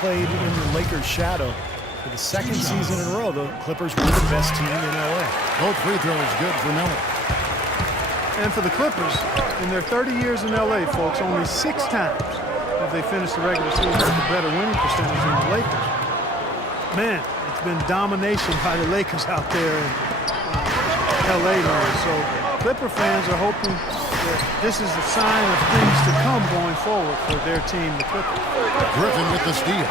played in the Lakers' shadow. For the second season in a row, the Clippers were the best team in L.A. Both free throws good for Miller. And for the Clippers, in their 30 years in L.A., folks, only 6 times have they finished the regular season with a better winning percentage than the Lakers. Man, it's been domination by the Lakers out there in L.A. now. So Clipper fans are hoping that this is a sign of things to come going forward for their team, the Clippers. Griffin with the steal.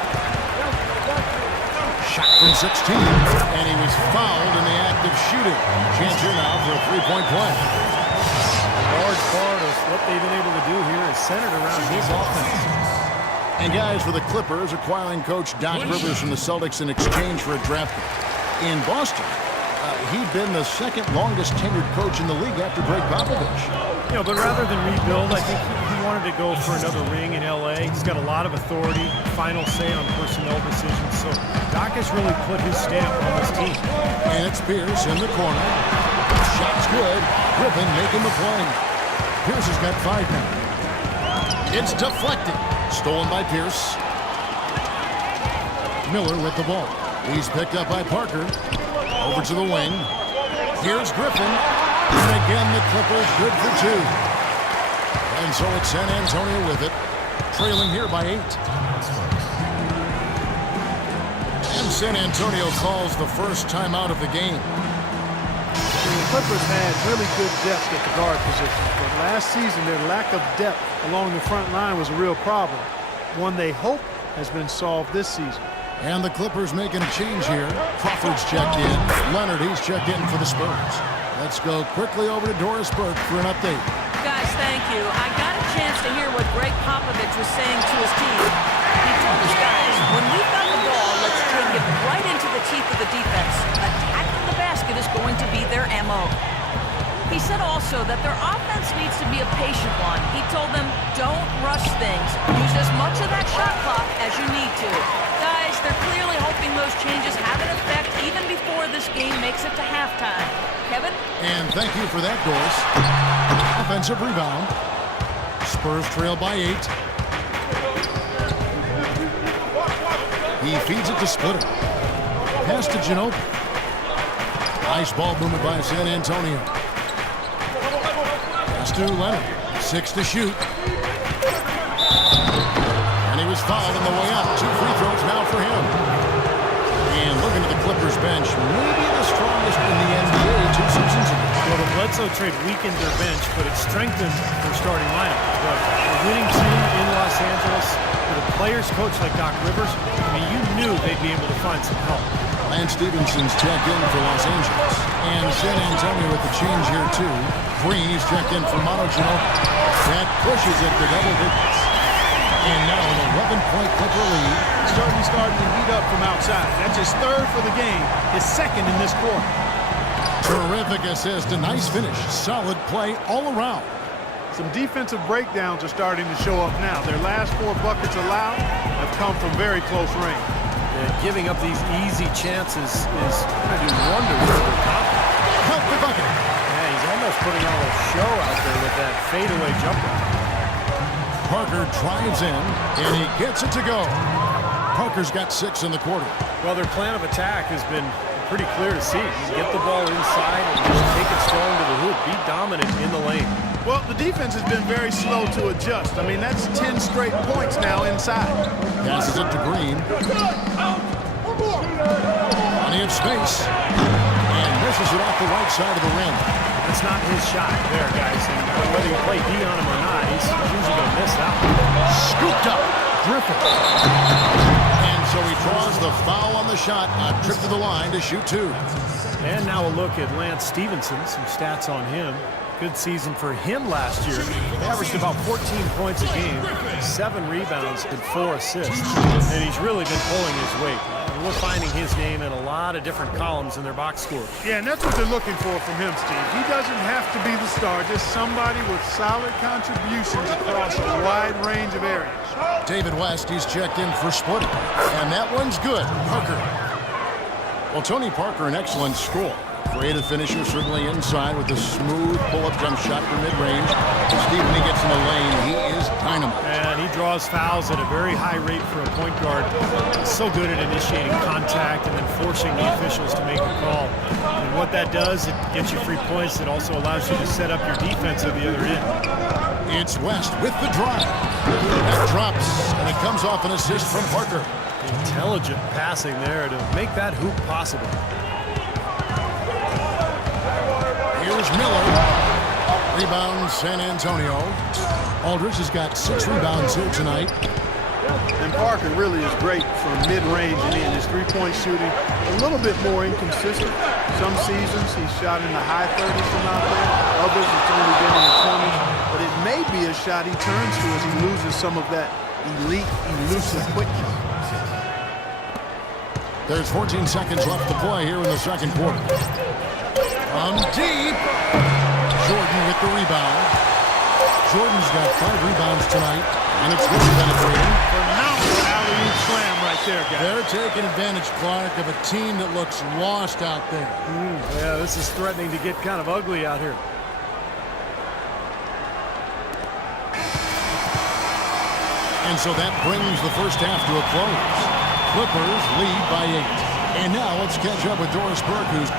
Shot from 16, and he was fouled in the act of shooting. Chance here now for a three-point play. A large part of what they've been able to do here is centered around his offense. And guys, for the Clippers, acquiring coach Doc Rivers from the Celtics in exchange for a draft pick. In Boston, he'd been the second longest tenured coach in the league after Greg Popovich. You know, but rather than rebuild, I think he wanted to go for another ring in L.A. He's got a lot of authority, final say on personnel decisions. So Doc has really put his stamp on this team. And it's Pierce in the corner. Shot's good. Griffin making the play. Pierce has got 5 now. It's deflected. Stolen by Pierce. Miller with the ball. He's picked up by Parker. Over to the wing. Here's Griffin. And again, the Clippers good for 2. And so it's San Antonio with it. Trailing here by 8. And San Antonio calls the first timeout of the game. The Clippers had really good depth at the guard position, but last season their lack of depth along the front line was a real problem. One they hope has been solved this season. And the Clippers making a change here. Crawford's checked in. Leonard, he's checked in for the Spurs. Let's go quickly over to Doris Burke for an update. Guys, thank you. I got a chance to hear what Greg Popovich was saying to his team. He told his guys, when we've got the ball, let's take it right into the teeth of the defense. Attacking the basket is going to be their MO. He said also that their offense needs to be a patient one. He told them, don't rush things. Use as much of that shot clock as you need to. Guys, they're clearly hoping those changes have an effect even before this game makes it to halftime. Kevin? And thank you for that, Doris. Offensive rebound. Spurs trail by 8. He feeds it to Splitter. Pass to Ginobili. Nice ball movement by San Antonio. Pass to Leonard. 6 to shoot. And he was fouled on the way up. 2 free throws now for him. And looking at the Clippers bench, maybe the strongest in the NBA 2 seasons ago. Well, the Bledsoe trade weakened their bench, but it strengthened their starting lineup. But a winning team in Los Angeles with a players coach like Doc Rivers, I mean, you knew they'd be able to find some help. Lance Stevenson's checked in for Los Angeles. And San Antonio with the change here, too. Green's checked in for Manu Ginobili. That pushes it to double digits. And now an 11-point Clipper lead. Certainly starting to heat up from outside. That's his 3rd for the game, his 2nd in this quarter. Terrific assist, a nice finish. Solid play all around. Some defensive breakdowns are starting to show up now. Their last 4 buckets allowed have come from very close range. Giving up these easy chances is going to do wonders for their confidence. Help the bucket. Yeah, he's almost putting on a show out there with that fadeaway jumper. Parker drives in, and he gets it to go. Parker's got 6 in the quarter. Well, their plan of attack has been pretty clear to see. You get the ball inside and just take it strong to the hoop. Be dominant in the lane. Well, the defense has been very slow to adjust. I mean, that's 10 straight points now inside. Passes it to Green. Plenty of space. And misses it off the right side of the rim. That's not his shot there, guys. And whether you play D on him or not, he's usually going to miss that one. Scooped up. Griffin. And so he draws the foul on the shot. A trip to the line to shoot 2. And now a look at Lance Stevenson. Some stats on him. Good season for him last year. He averaged about 14 points a game, 7 rebounds, and 4 assists. And he's really been pulling his weight. And we're finding his name in a lot of different columns in their box score. Yeah, and that's what they're looking for from him, Steve. He doesn't have to be the star, just somebody with solid contributions across a wide range of areas. David West, he's checked in for Splitter. And that one's good. Parker. Well, Tony Parker, an excellent scorer. Creative finisher, certainly inside with a smooth pull-up jump shot from mid-range. Steve, when he gets in the lane, he is dynamite. And he draws fouls at a very high rate for a point guard. He's so good at initiating contact and then forcing the officials to make a call. And what that does, it gets you free points. It also allows you to set up your defense at the other end. It's West with the drive. That drops, and it comes off an assist from Parker. Intelligent passing there to make that hoop possible. Here's Miller. Rebound, San Antonio. Aldridge has got 6 rebounds here tonight. And Parker really is great from mid-range and in. His three-point shooting a little bit more inconsistent. Some seasons he's shot in the high 30s from out there. Others it's only been in the 20s. But it may be a shot he turns to as he loses some of that elite, elusive quickness. There's 14 seconds left to play here in the second quarter. From deep. Jordan with the rebound. Jordan's got 5 rebounds tonight, and it's really penetrating. Phenomenal alley-oop slam right there, guys. They're taking advantage, Clark, of a team that looks lost out there. Yeah, this is threatening to get kind of ugly out here. And so that brings the first half to a close. Clippers lead by 8. And now let's catch up with Doris Burke, who's...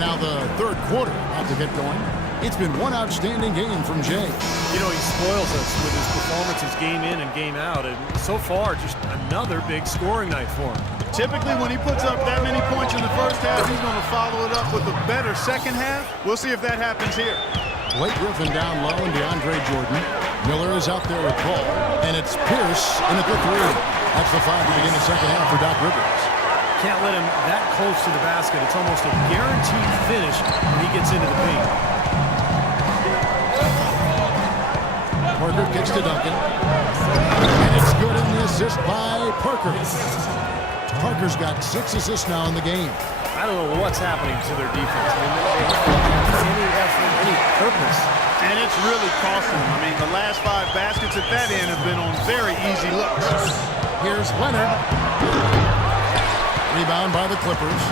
Now the third quarter about to get going. It's been one outstanding game from Jay. You know, he spoils us with his performances game in and game out. And so far, just another big scoring night for him. Typically, when he puts up that many points in the first half, he's going to follow it up with a better second half. We'll see if that happens here. Blake Griffin down low and DeAndre Jordan. Miller is out there with Paul. And it's Pierce in at the 3. That's the 5 to begin the second half for Doc Rivers. Can't let him that close to the basket. It's almost a guaranteed finish when he gets into the paint. Parker kicks to Duncan. And it's good in the assist by Parker. Parker's got 6 assists now in the game. I don't know what's happening to their defense. I mean, they haven't had any effort, any purpose. And it's really costing them. I mean, the last 5 baskets at that end have been on very easy looks. Here's Leonard. Rebound by the Clippers.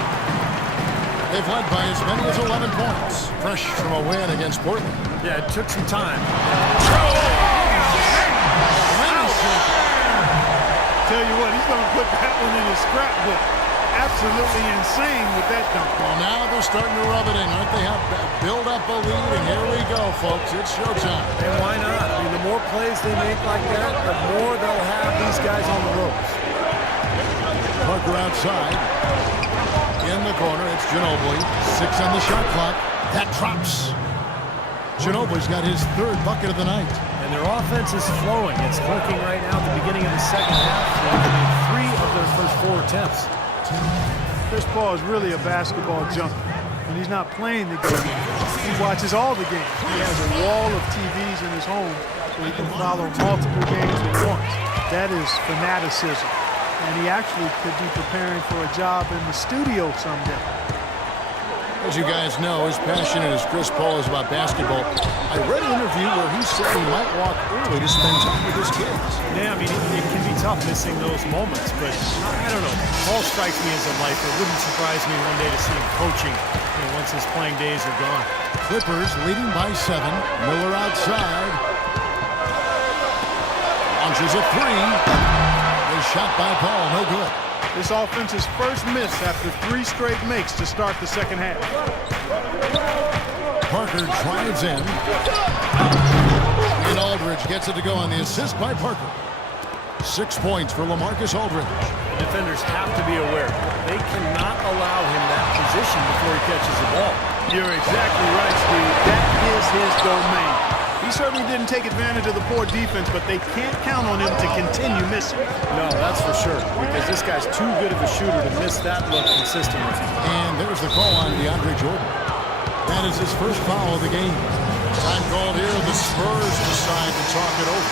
They've led by as many as 11 points. Fresh from a win against Portland. Yeah, it took some time. Tell you what, he's going to put that one in his scrapbook. Absolutely insane with that dunk. Well, now they're starting to rub it in, aren't they? Have build up a lead, and here we go, folks. It's showtime. And why not? I mean, the more plays they make like that, the more they'll have these guys on the ropes. Parker outside. In the corner, it's Ginobili. 6 on the shot clock. That drops. Ginobili's got his 3rd bucket of the night. And their offense is flowing. It's clicking right now at the beginning of the second half. They've made 3 of their first 4 attempts. Chris Paul is really a basketball junkie. When he's not playing the game, he watches all the games. He has a wall of TVs in his home so he can follow multiple games at once. That is fanaticism. And he actually could be preparing for a job in the studio someday. As you guys know, as passionate as Chris Paul is about basketball, I read an interview where he said he might walk early to spend time with his kids. Yeah, I mean, it can be tough missing those moments, but I don't know. Paul strikes me as a lifer. It wouldn't surprise me one day to see him coaching once his playing days are gone. Clippers leading by 7. Miller outside. Launches a 3. Shot by Paul, no good. This offense's first miss after 3 straight makes to start the second half. Parker drives in. And Aldridge gets it to go on the assist by Parker. 6 points for LaMarcus Aldridge. The defenders have to be aware. They cannot allow him that position before he catches the ball. You're exactly right, Steve. That is his domain. He certainly didn't take advantage of the poor defense, but they can't count on him to continue missing. No, that's for sure, because this guy's too good of a shooter to miss that look consistently. And there's the call on DeAndre Jordan. That is his first foul of the game. Time called here. The Spurs decide to talk it over.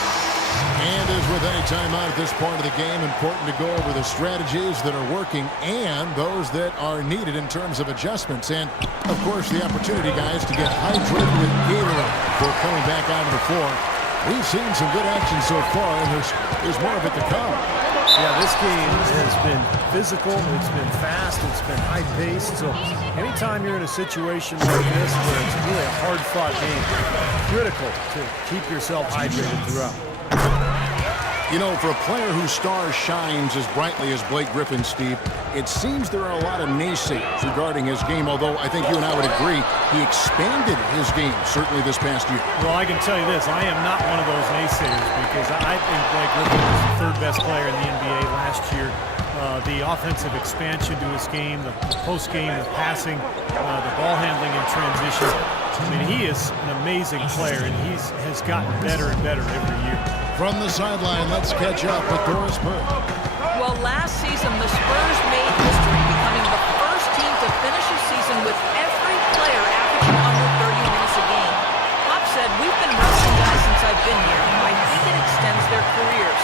And as with any timeout at this point of the game, important to go over the strategies that are working and those that are needed in terms of adjustments. And, of course, the opportunity, guys, to get hydrated with Gatorade before coming back out on the floor. We've seen some good action so far, and there's more of it to come. Yeah, this game has been physical, it's been fast, it's been high-paced. So anytime you're in a situation like this where it's really a hard-fought game, critical to keep yourself hydrated throughout. You know, for a player whose star shines as brightly as Blake Griffin, Steve, it seems there are a lot of naysayers regarding his game, although I think you and I would agree he expanded his game, certainly this past year. Well, I can tell you this, I am not one of those naysayers because I think Blake Griffin was the third best player in the NBA last year. The offensive expansion to his game, the post-game, the passing, the ball handling in transition. I mean, he is an amazing player, and he has gotten better and better every year. From the sideline, let's catch up with Doris Burke. Well, last season, the Spurs made history, becoming the first team to finish a season with every player averaging under 30 minutes a game. Pop said, "We've been resting guys since I've been here. I think it extends their careers."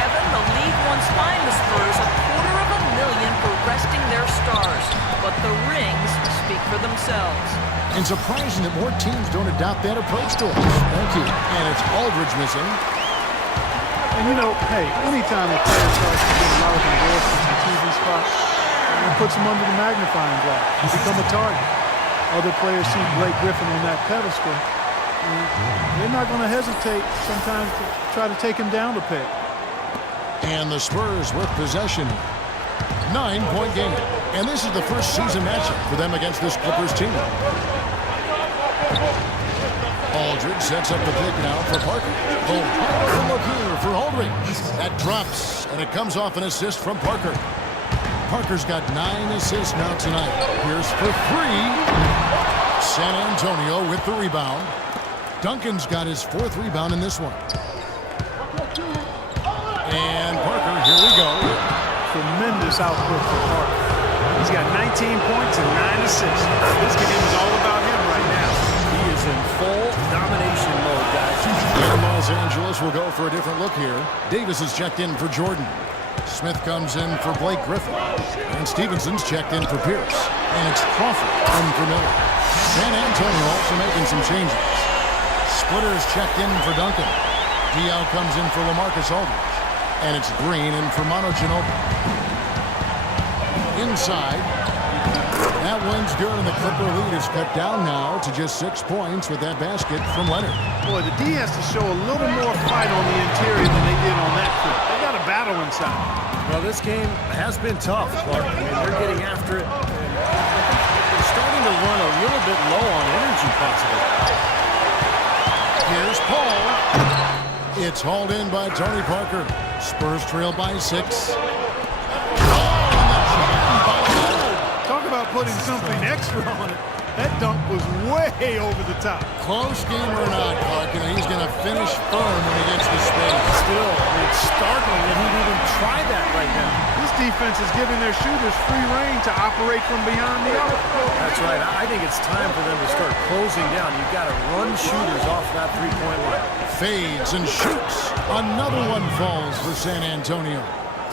Kevin, the league once fined the Spurs $250,000 for resting their stars, but the rings speak for themselves. And surprising that more teams don't adopt that approach to us. Thank you. And it's Aldridge missing. And, you know, hey, anytime a player starts to get a lot of endorsements and TV spots, it puts them under the magnifying glass. You become a target. Other players see Blake Griffin on that pedestal, and they're not going to hesitate sometimes to try to take him down a peg. And the Spurs with possession. 9-point game. And this is the first season matchup for them against this Clippers team. Aldridge sets up the pick now for Parker. Look here for Aldridge. That drops, and it comes off an assist from Parker. Parker's got 9 assists now tonight. Here's for 3. San Antonio with the rebound. Duncan's got his 4th rebound in this one. And Parker, here we go. Tremendous output for Parker. He's got 19 points and 9 assists. This game is all about him right now. He is in full domination mode, guys. And Los Angeles will go for a different look here. Davis is checked in for Jordan. Smith comes in for Blake Griffin. And Stevenson's checked in for Pierce. And it's Crawford in for Miller. San Antonio also making some changes. Splitter's checked in for Duncan. Diaw comes in for LaMarcus Aldridge. And it's Green in for Manu Ginobili. Inside. That one's good, and the Clipper lead is cut down now to just 6 points with that basket from Leonard. Boy, the D has to show a little more fight on the interior than they did on that trip. They got a battle inside. Well, this game has been tough, Clark. I mean, they're getting after it. They're starting to run a little bit low on energy, possibly. Here's Paul. It's hauled in by Tony Parker. Spurs trail by 6. Talk about putting something extra on it. That dunk was way over the top. Close game or not, Clark, and he's going to finish firm when he gets the space. Still, it's startling that he'd even try that right now. This defense is giving their shooters free rein to operate from behind the arc. That's right. I think it's time for them to start closing down. You've got to run shooters off that three-point line. Fades and shoots. Another one falls for San Antonio.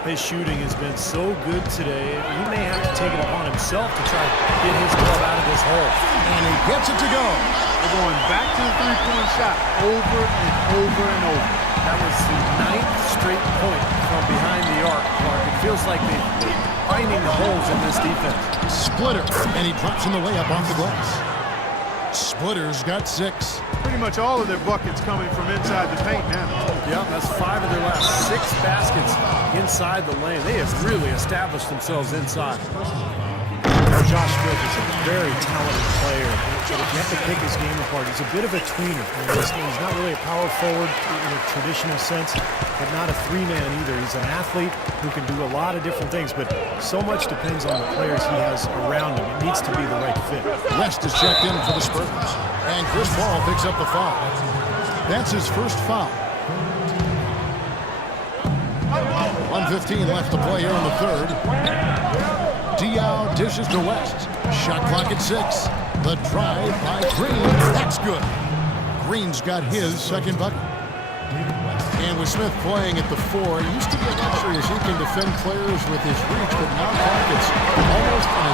His shooting has been so good today. He may have to take it upon himself to try to get his club out of this hole. And he gets it to go. They're going back to the three-point shot over and over and over. That was the 9th straight point from behind the arc, Clark. It feels like they're finding the holes in this defense. Splitter, and he drops in the layup off the glass. Splitter's got 6. Pretty much all of their buckets coming from inside the paint now. Yep, that's 5 of their last 6 baskets inside the lane. They have really established themselves inside. Josh Smith is a very talented player. But if you have to pick his game apart, he's a bit of a tweener. He's not really a power forward in a traditional sense, but not a 3-man either. He's an athlete who can do a lot of different things, but so much depends on the players he has around him. It needs to be the right fit. West is checked in for the Spurs. And Chris Paul picks up the foul. That's his first foul. 1:15 left to play here in the third. Diaw dishes to West. Shot clock at 6. The drive by Green. That's good. Green's got his second bucket. And with Smith playing at the 4, it used to be a luxury as he can defend players with his reach, but now Clark, it's almost an